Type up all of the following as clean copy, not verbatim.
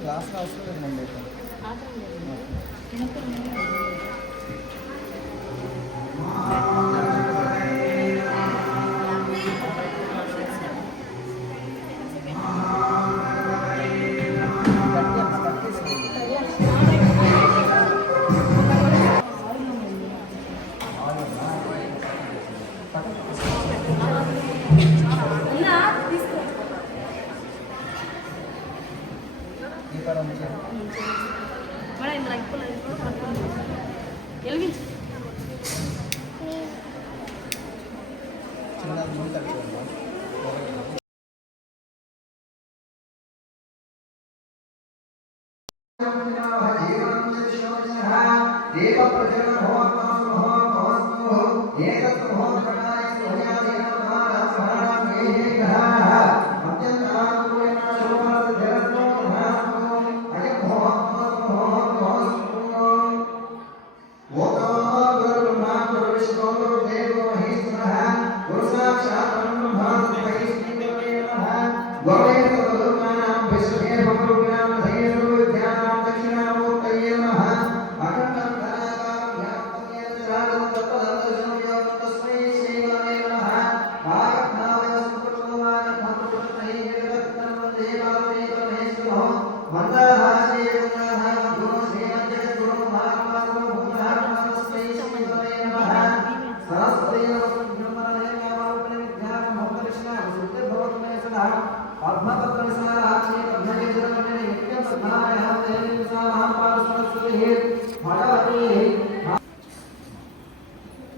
క్లాస్లో అవసరం లేదండి.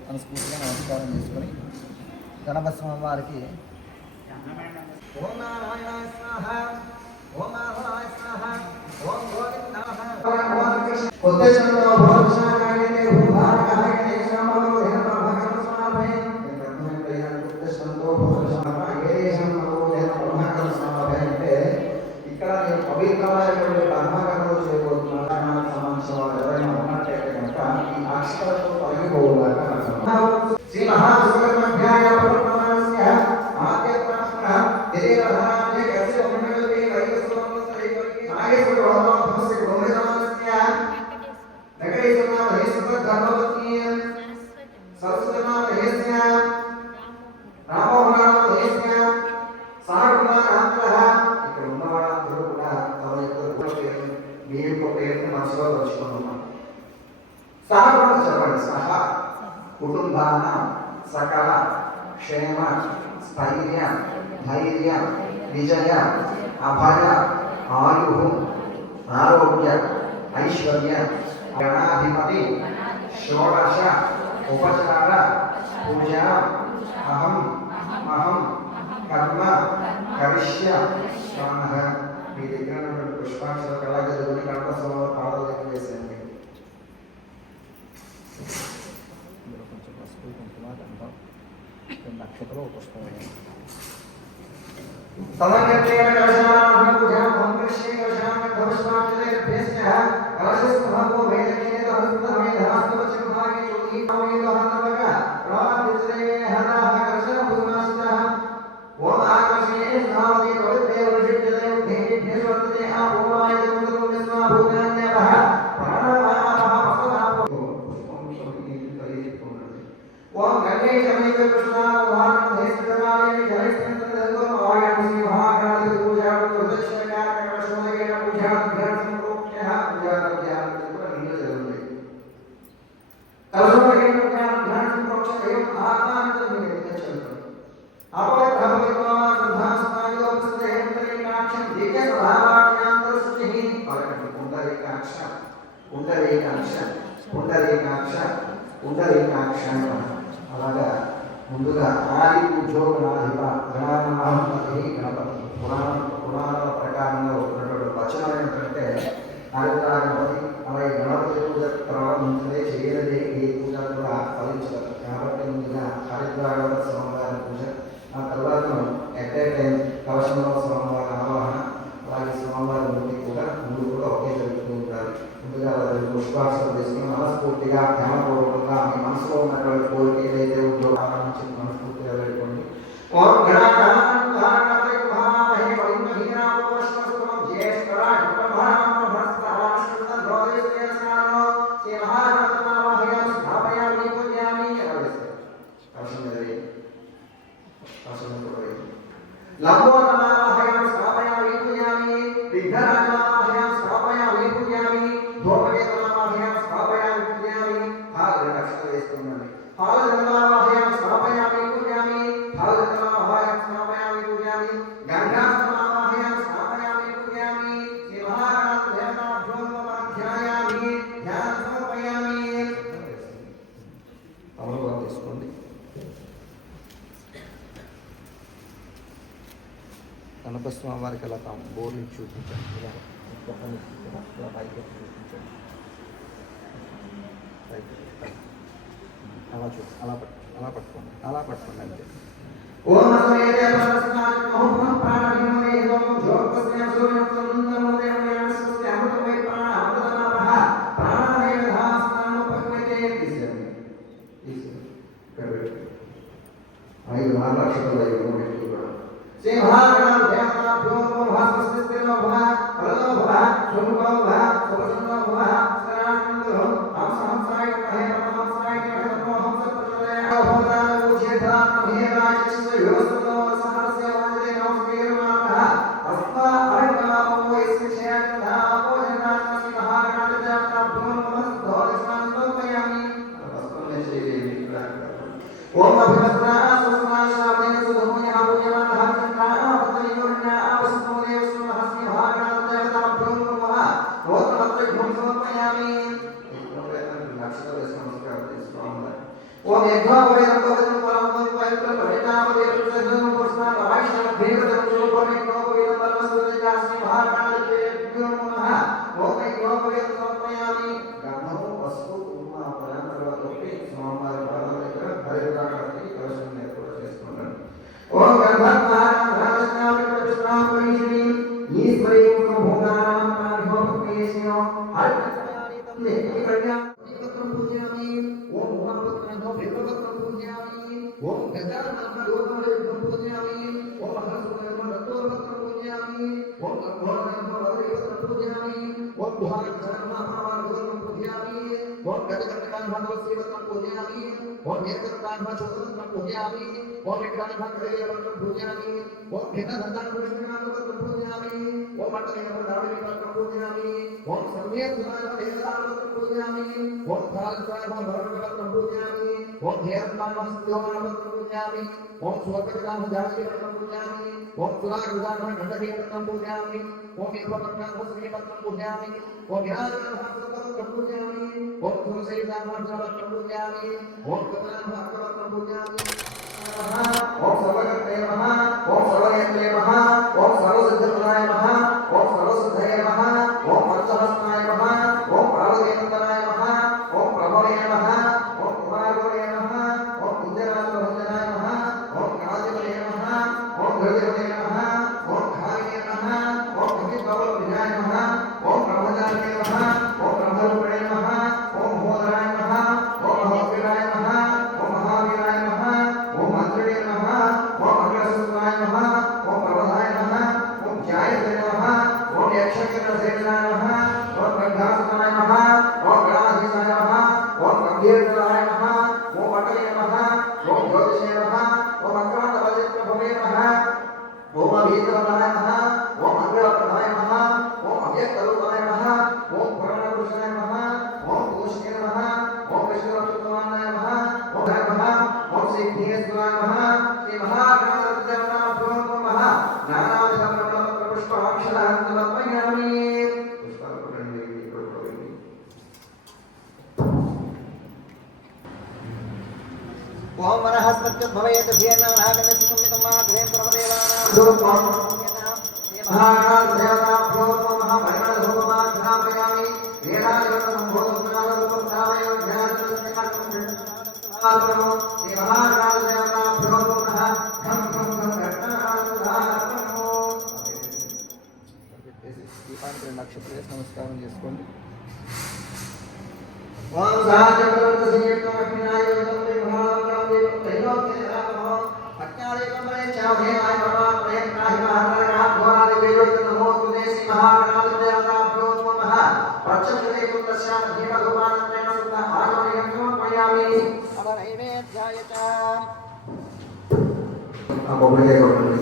మనస్ఫూర్తిగా నమస్కారం చేసుకొని గణపతి స్వామి వారికి ఓం నారాయణాయ స్వాహ, ఓం నారాయణాయ స్వాహ, ఓం గోవిందాయ ఇక్కడ నేను పవిత్రమైనటువంటి కర్మకాండలు చేయబోతున్నాను. సంబంధించిన ఎవరైనా ఉన్నట్టయితే కనుక ఈ అక్షరాలతో తొలగిపోవాలని శ్రీ మహాసుబ్రహ్మణ్యాయ పరమాత్మస్య ఆద్య ప్రాణ దేవధానే కసి మండలే వైశ్వమస్య నాగేశ్వర భగవానస్య గోవిందమానస్య నగరేశ్వర మహేశ్వర ధర్మవతి సరస్వతి మహేశ్వర రామోహన మహేశ్వర సాగుణాంతః ఇక్కడ ఉన్న వాళ్ళందరూ కూడా తమ యొక్క మీ యొక్క పేరును మనసులో తలుచుకున్నాం. సహగుణ చెప్పండి. సహ కుటుంబాన సకల క్షేమ స్థైర్య ధైర్య విజయ అభయ ఆయు ఆరోగ్య ఐశ్వర్య గణాధిపతి షోడశ ఉపచార పూజ అహం అహం కర్మ కరిష్య స్వాహ. మీ దగ్గర ఉన్నటువంటి పుష్పాక్షర కళాగదుని గణపతి స్వామి పాదాల దగ్గర వేసేయండి. కొంచెం పసుపు కుంకుమ గంధం రెండు అక్షతలు పుష్పం అలాగా ముందుగా ఆది ఉద్యోగనాధిప గణానాధిపతి గణపతి పురాణాల ప్రకారంగా ఉన్నటువంటి వచనం ఏంటంటే ఆదిత్యాగణపతి అలాగే గణపతి పూజ ప్రారంభించదే చేయలేదే ఏ పూజ కూడా ఫలించదు. కాబట్టి ముందుగా ఆదిత్యాగణపతి స్వామివారి పూజ, ఆ తర్వాత ఎట్ ఏ టైం కవచంలో స్వామివారి ఆవాహన, అలాగే స్వామివారి మూర్తి కూడా మూడు కూడా ఒకే జరుగుతూ ఉంటారు. ముందుగా పుష్పాక్షలు తీసుకుని మనస్ఫూర్తిగా ధ్యానపూర్వకంగా మీ మనసులో ఉన్నటువంటి కోరిక ఏదైతే ఉందో ఆరంభించి మనస్ఫూర్తిగా పెట్టుకోండి. ఓం लंबोदरमाहयां स्थापयामि पूजयामि विघ्नराजमाहयां स्थापयामि पूजयामि धूमकेतुमाहयां स्थापयामि पूजयामि हालनक्षत्रेस्तुमनि हालचन्द्रमाहयां स्थापयामि पूजयामि हालचन्द्रमाहयां स्थापयामि पूजयामि गंगास्तमाहयां स्थापयामि पूजयामि शिवहारां ध्यायामि ध्यान समर्पयामि अमलवाद తీసుకోండి గణపతి స్వామి వారికి అలా బోర్లు చూపించండి ఇలా పైకి చూపించండి అలా పట్టుకోండి అంతే ఓం నమస్తే పరమస్నాయ మహోహం ప్రాణహిమే ఓం జ్యోతిస్య సూర్యం సుందరమోదయం స్వస్తి అమృతమయ ప్రాణ అమృతనామః ప్రాణమయ ధాస్నామ పవిత్రే తీసండి ఐదు మహాలక్షణాలు ఐదు కూడా సింహాగణం దేవతా భూమో భాస్వస్తిలో భవ పరలో భవ శుభో భవ సుభసంలో భవ సరానందో హంసాయ మహే పరమహంసాయ నమో హంసప్రచోదయ భవదాన ఉచ్యతా మహే రాజస్వ యోసతో సహస్య వందే నమస్కారః అస్మా అరికామో ఇస్మిషయతా భోజనాస్మ సింహాగణం దేవతా భూమో ధోస్నాంతోపయామి అస్మనే శ్రీదేవి ఓం అభివస్త్రా స్వస్నా శామేన సుధమోయ భూయమానః ఓం యజ్ఞోపవేదం పవిత్రం పరమం పవిత్రం పరిణామవేదం సర్వం పురుషాం ఆయుష్యం భేదం రూపమే యజ్ఞోపవేదం పరమస్వరూపాస్మి మహాకాళకే నమః ఓం యజ్ఞోపవేదం సమర్పయామి గంధము పసుపు కుంకుమ పరంపరతోటి స్వామివారి పాదాల దగ్గర హరిద్రాక్షి కలశం ఏర్పాటు చేసుకుంటారు ఓం గంధర్వాణం రాజస్నామి ప్రతిష్ఠాం పరిశ్రీ ఈశ్వరీం సంభోగానాం ప్రాణిభోపేశినో హరిద్రాక్షి తందే కళ్యాణ పూజయామి ఓం ఓం గజానన లోకమేకం పూజయామి ఓం హరసుమేకం రత్నోపత్రం పూజయామి ఓం అఘోరకం వదరేకం పూజయామి ఓం దుహారకం పూజయామి ఓం గజకర్ణకం భగవశ్రీవతం పూజయామి ఓం ఏకర్ణకం చతుర్వతం పూజయామి ఓం విక్రాణకం కరేయవతం పూజయామి ఓం భిన్నదంతం కృష్ణావతం పూజయామి ఓం మండలేకం రావణేకం పూజయామి ఓం సమ్యేత్తునాయ దేవతావతం పూజయామి ఓం ధారకాయ భరవతం పూజయామి ఓం ధేయత్నామ స్థితోనామతం పూజయామి ఓం స్వర్గదాన జాతీయవతం పూజయామి ఓం సురాగదాన గంధకీవతం పూజయామి ఓం ఏకపత్రం శ్రీవతం పూజయామి ఓం విరాజవతం పూజయామి ఓం తులసీదామవతం పూజయామి ఓం కమలావతం పూజయామి ఓం సర్వగతే నమః ఓం సర్వగతే నమః ఓం సర్వసిద్ధిప్రదాయ నమః ఓం సర్వసిద్ధయే నమః ఓం పంచహస్తాయ నమః ఓం పార్వతీనందనాయ నమః ఓం ప్రభవే నమః ఓం కుమారవే నమః ఓం కుంజరాజభంజనాయ నమః ఓం కాళివే నమః ఓం గజవే నమః ఓం ఘాయే నమః ఓం అగ్నిపవనవిజాయ నమః ఓం బ్రహ్మచారిణే నమః ఓం బ్రహ్మరూపిణే నమః ఓం మహోదరాయ నమః ఓం మహోగ్రాయ నమః ఓం మహావీరాయ నమః ఓం మంత్రిణే నమః ఓం అగ్రసూత్రాయ నమః ఓం ప్రవధాయ నమః ఓం ధ్యాయతే నమః ఓం యక్షకిరణసేనాయ నమః ఓం గంగాసుతాయ నమః ఓం గణాధీశాయ నమః ఓం గంభీరధరాయ నమః ఓం వటలే నమః ఓం జ్యోతిషే నమః ఓం అక్రాంతవచిత్రభవే నమః ఓం అభీతవరాయ నమః ఓం అగ్రవరాయ నమః ఓం అవ్యక్తరూపాయ నమః ఓం పురాణపురుషాయ నమః ఓం పురుషే నమః ఓం విష్ణువక్షుతమానాయ నమః ఓం నమః ఓం శ్రీఘ్నేశ్వరాయ నమః శ్రీ మహాగణాధిపతయే నమః నానావిధ సంప్రమణ పుష్పాక్షరాన్ సమర్పయామి ఓం వరహస్పత్యద్భవేత్ ధ్యేన నాగనసి సంహితం మాత్రేం ప్రమదేవానాం రూపం మహాగణాధిపతయే నమః పరిమళధూపమాఘ్రాపయామి వేదాయవతం భూతప్రాణరూపం ధారయం ధ్యానస్మికర్తం ఆత్మనో శ్రీ మహాగణాధిపతయే నమః ఘం ఘం ఘం రత్నారాధనో దీపానికి 2 నక్షత్రాలు నమస్కారం చేసుకోండి ఓం సాచక్రవర్త శ్రీయత్వం అగ్నినాయోగం విభాగం దేవతైలోక్యరామో అజ్ఞాదేవమయ చాభేయాయ పరమాత్మయ నాహిమహరణ ఘోరాది వేయోక్త నమోస్తుతే శ్రీ మహాగణాధిపతయే నమః ప్రత్యక్షతే పుత్రస్యామ ధీమధూపానంతేన సుత ఆగమయం సమర్పయామి అవనైవేద్యాయ చ ఆ బొమ్మలే కొట్టండి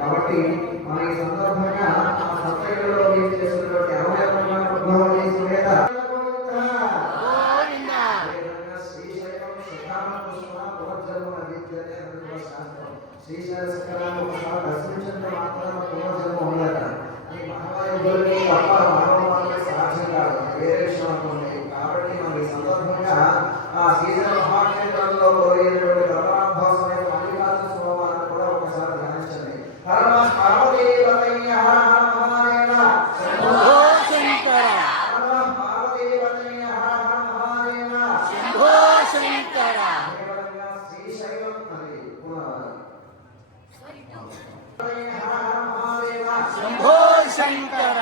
కాబట్టి మన ఈ సందర్భంగా ఆ సత్యలో చేస్తున్నటువంటి అమలమైన ప్రభావాన్ని సురేత శ్రీశైల శిఖరాన్ని ఒకసారి దర్శించడం మాత్రం పూర్వజన్మ ఉండట ఈ మహాయుద్ధులకి తప్ప మానవానికి సాధ్యం కాదు, వేరే విషయం ఉంటుంది. కాబట్టి మన ఈ సందర్భంగా ఆ శ్రీశైల మహాక్షేత్రంలో పోయినటువంటి గర్భాభాసమైన మల్లికార్జున స్వామిని కూడా ఒకసారి ధ్యానించండి. శంభో శంకర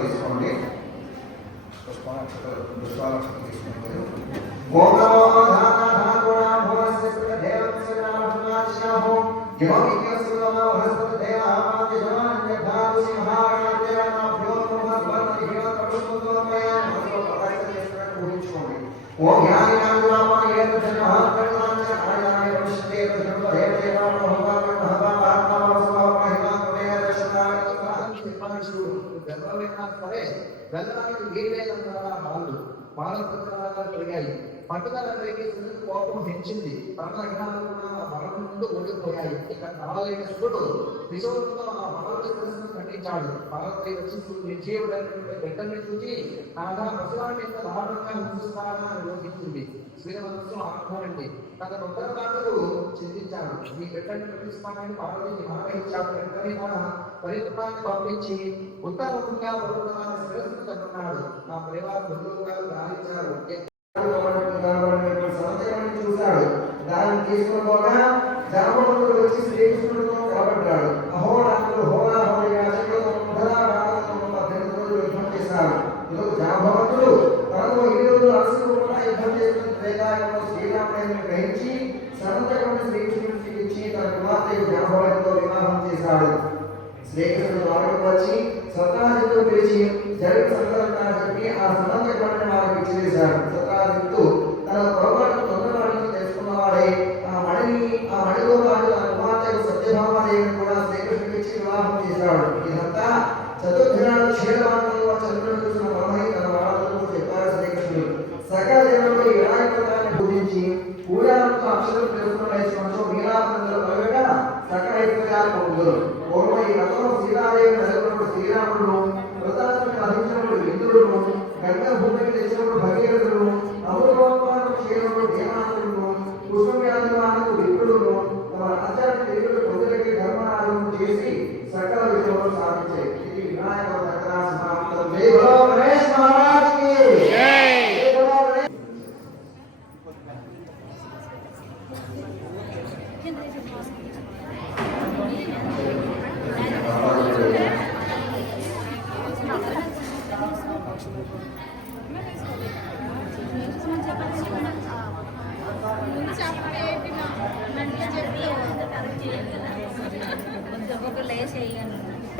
తీసుకోండి. వెళ్ళడానికి వీలేదంతా బాలపత్రాలు పెరిగాయి, పట్టుదల పెరిగి కోపం పెంచింది, పర్ణగ్రహాలు కూడా వరం ముందు ఓడిపోయాయి. ఇక కావాలైన శివుడు విశోధంతో ఆ భగవద్గీతను ఖండించాడు. పార్వతి వచ్చి నిర్జీవుడైనటువంటి బిడ్డని చూసి కాగా పశువాన్ని ఎంత దారుణంగా హింసిస్తారా అని యోచించింది. శ్రీరమనస్సు ఆత్మనండి తన ఉత్తరదారులు చింతించాడు. ఈ బిడ్డని ప్రతిస్తానని పార్వతిని ఆగ్రహించాడు. వెంటనే తన పరిత్రాన్ని పంపించి ఉత్తరముఖంగా పర్వతాన్ని శిరస్సు కట్టున్నాడు. ఆ పరివారం బంధువుగా గాలించారు. చూశాడు. దాన్ని తీసుకుపోగా జనపడుతుడు వచ్చి శ్రీకృష్ణుడితో కలబడ్డాడు. అహోరాత్రులు హోరాహోరిగా యుద్ధం చేశారు. జాంబవంతుడు తనకు ఇరువురు అలసిపోకుండా యుద్ధం చేస్తున్న త్రేతాయుగంలో శ్రీరాముడిని గ్రహించి సముద్రకుని శ్రీకృష్ణుడికి ఇచ్చి తన కుమార్తెకు జాంబవంతుడితో వివాహం చేశాడు. శ్రీకృష్ణుడు వారికి వచ్చి సత్రాజిత్తును పిలిచి జరిగిన సందర్భాన్ని చెప్పి ఆ సమంతకుడిని వారికి ఇచ్చివేశాడు. సత్రాజిత్తు తన పొరపాటు తొందరవాడిని తెలుసుకున్నవాడై ఆ మణిలో పాటు తన కుమార్తెకు సత్యభామాదేవిని కూడా శ్రీకృష్ణుడికి ఇచ్చి వివాహం చేశాడు. ఇదంతా చతుర్దినాలు క్షీరవాంతంలో చంద్రుడు చూసిన బ్రహ్మయ్య తన వాళ్ళతో చెప్పారు శ్రీకృష్ణుడు. సకల జనులు ఈ వినాయకుడిని పూజించి పూజాలతో అక్షరం తెలుసుకున్న మీనాపంలో కలగగా సకల ఐశ్వర్యాలు పొందుతారు. పూర్వ ఈ రథంలో సీతాదేవి నలుగురు శ్రీరాముడు, వృతాసుని వధించినప్పుడు ఇంద్రుడును, గంగ భూమికి తెచ్చినప్పుడు భగీరథుడు, అమృతోత్పాదన క్షీరుడు దేవాసుడు, పుష్పవ్యాధివానుడు విప్రుడును తమ రాజ్యాన్ని తిరుగుడు ప్రజలకి ధర్మరాజును చేసి సకల విజయంలో సాధించాయి. ఇది వినాయక దసరా సమాప్తం. జై బలో గణేష్ మహారాజ్ కి జై.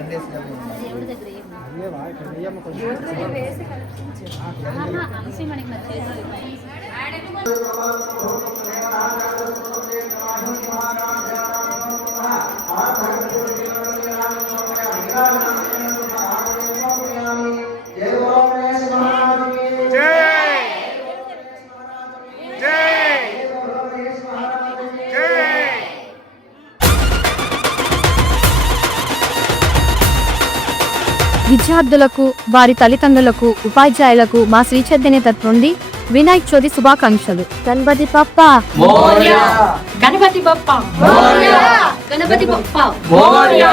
దేవుడి దగ్గర దేవుడి దగ్గర వేసి కల్పించు అనసి మనకి మన చేతులు విద్యార్థులకు వారి తల్లిదండ్రులకు ఉపాధ్యాయులకు మా శ్రీ చైతన్య తరఫు నుండి వినాయక చవితి శుభాకాంక్షలు. గణపతి బప్ప మోరియా గణపతి బప్ప మోరియా గణపతి బప్ప మోరియా